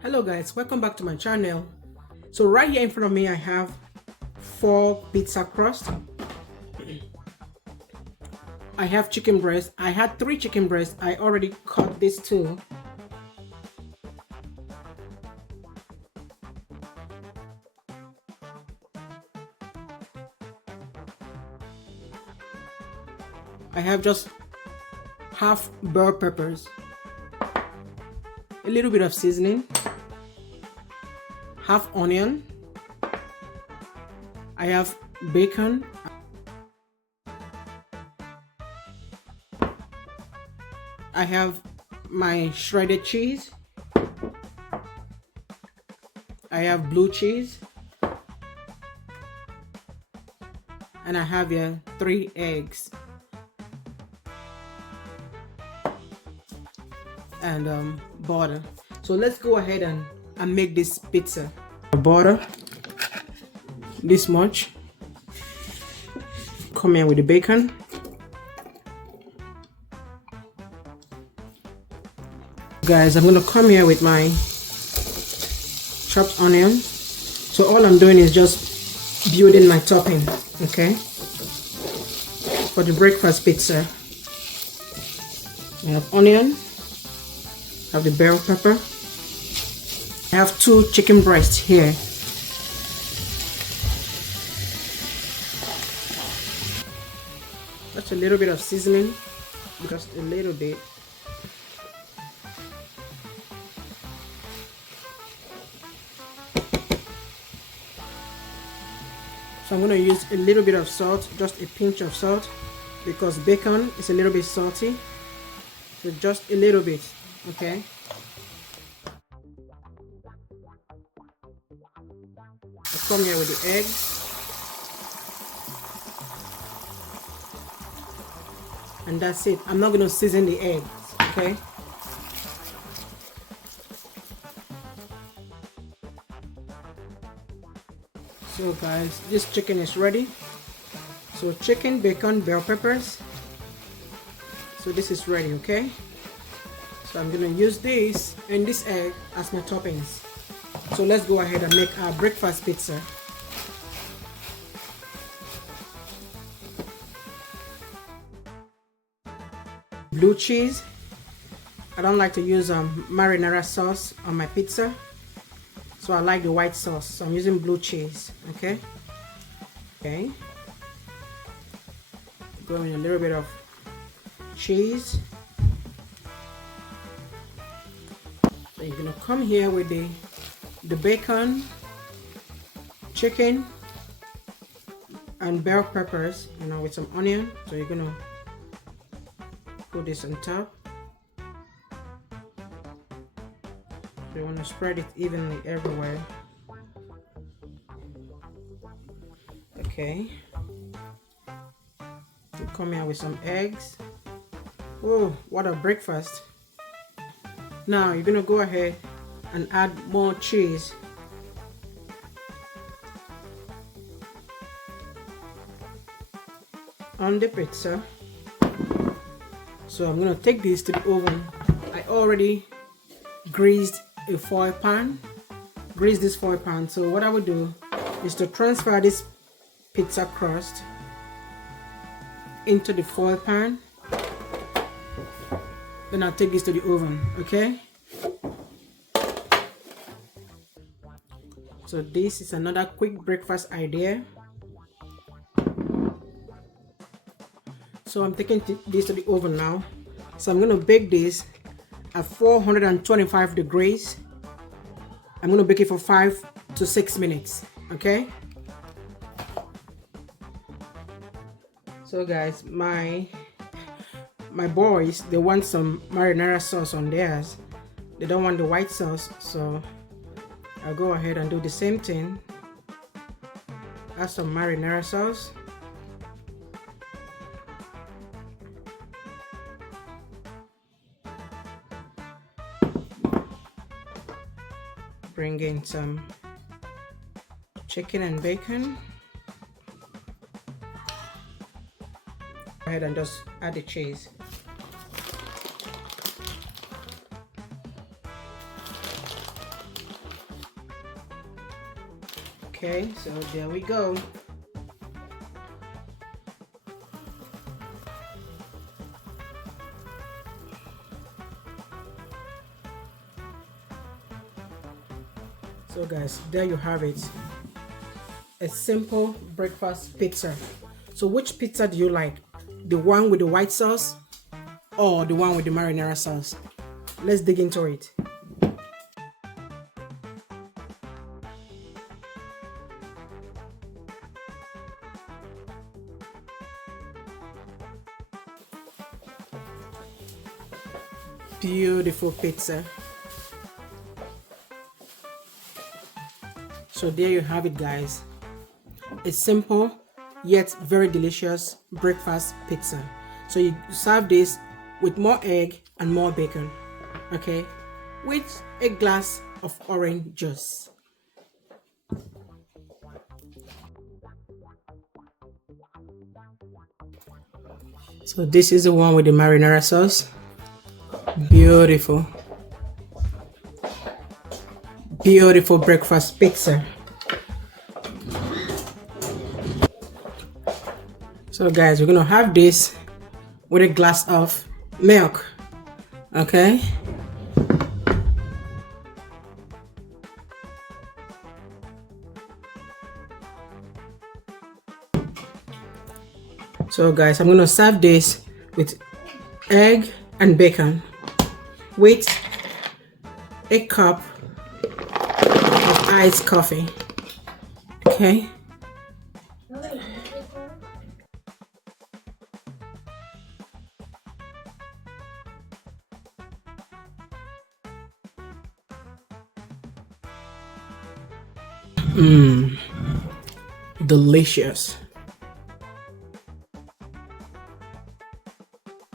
Hello guys, welcome back to my channel. So right here in front of me I have 4 pizza crust. I have chicken breast. I had 3 chicken breasts. I already cut this too. I have just half bell peppers, a little bit of seasoning, half onion. I have bacon. I have my shredded cheese. I have blue cheese. And I have here 3 eggs. And butter. So let's go ahead and make this pizza. Butter, this much. Come here with the bacon. Guys, I'm gonna come here with my chopped onion. So all I'm doing is just building my topping, okay? For the breakfast pizza. I have onion. I have the bell pepper. I have 2 chicken breasts here. Just a little bit of seasoning, just a little bit. So I'm going to use a little bit of salt, just a pinch of salt, because bacon is a little bit salty. So just a little bit, okay? I'll come here with the eggs. And that's it. I'm not going to season the eggs, okay? So guys, this chicken is ready. So chicken, bacon, bell peppers. So this is ready, okay? So I'm gonna use this and this egg as my toppings. So let's go ahead and make our breakfast pizza. Blue cheese. I don't like to use marinara sauce on my pizza. So I like the white sauce, so I'm using blue cheese, okay? Okay. Go in a little bit of cheese. So you're gonna come here with the bacon, chicken, and bell peppers, you know, with some onion. So you're gonna put this on top. You want to spread it evenly everywhere. Okay. You come here with some eggs. Oh, what a breakfast. Now you're gonna go ahead and add more cheese. On the pizza. So I'm gonna take this to the oven. I already greased a foil pan. Grease this foil pan. So what I would do is to transfer this pizza crust into the foil pan. Then I'll take this to the oven, okay? So this is another quick breakfast idea. So I'm taking this to the oven now. So I'm gonna bake this at 425 degrees. I'm gonna bake it for 5 to 6 minutes, okay? So guys, my boys, they want some marinara sauce on theirs. They don't want the white sauce, so I'll go ahead and do the same thing. Add some marinara sauce. Bring in some chicken and bacon. Go ahead and just add the cheese. Okay, so there we go. So guys, there you have it. A simple breakfast pizza. So which pizza do you like? The one with the white sauce or the one with the marinara sauce? Let's dig into it. Beautiful pizza. So there you have it, guys. A simple yet very delicious breakfast pizza. So you serve this with more egg and more bacon, okay, with a glass of orange juice. So this is the one with the marinara sauce. Beautiful. Beautiful breakfast pizza. So guys, we're gonna have this with a glass of milk, okay? So guys, I'm gonna serve this with egg and bacon with a cup of iced coffee, okay? Delicious.